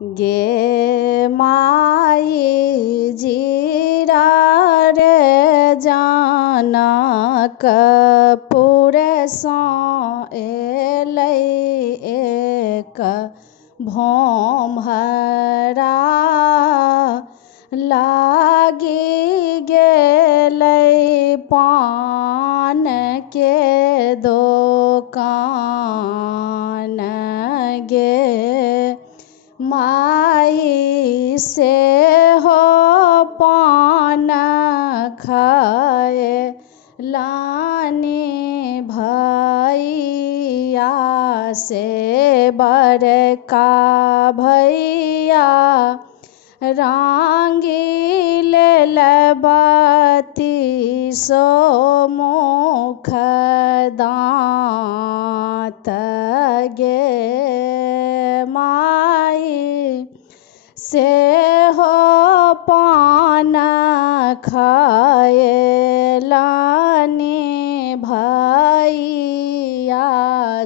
गे माई जीरा रे जनकपुर सँ एलै एक भोम्हरा लागी गेलै पान के दोकान गे माई से हो पान खाए लानी भैया से बड़का भैया रांगी लेल बत्तीसो मुख दाँत गे माई से हो पान खाए लानी भैया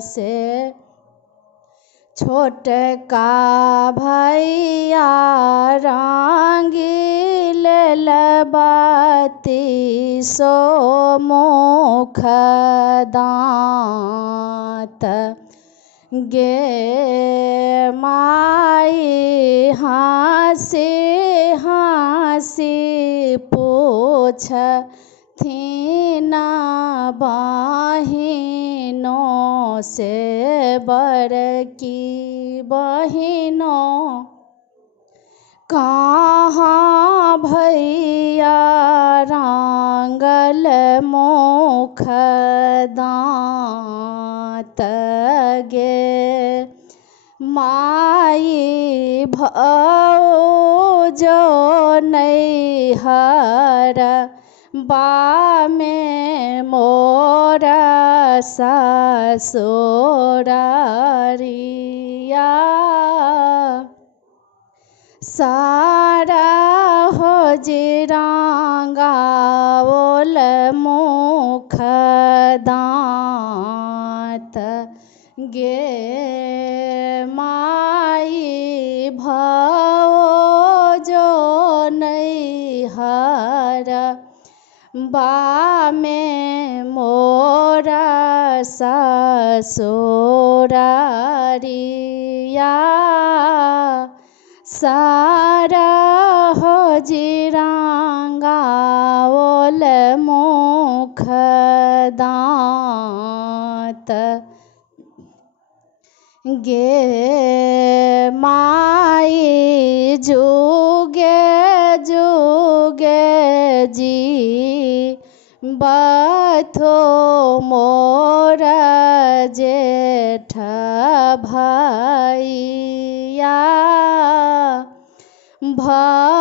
से छोटका भैया रांगी लेल बत्तीसो मुख दाँत गे माई हँसी हँसी पूछथिन बहिनों से बड़की बहिनों कहाँ भैया रांगल मुख दाँत गे माई भौजो नैहर बामे मोरा ससुरारिया सारा हो जिरांगाओल मुख दाँत गे माई भौजो नैहर बामे मोरा ससुरारिया सारा हो जिरांगाओल मुख दाँत गे माई जुगे जुगे जी बथो मोर जेठ भैया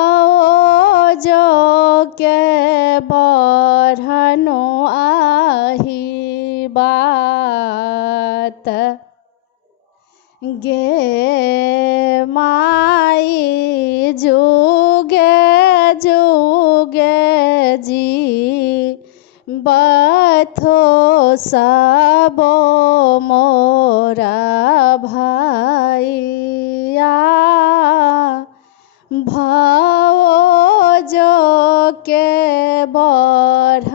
भौजो के बढ़नो आही बात गे माई जुगे जुगे जी बथो सबो मोरा भैया भौजो के बढ़नो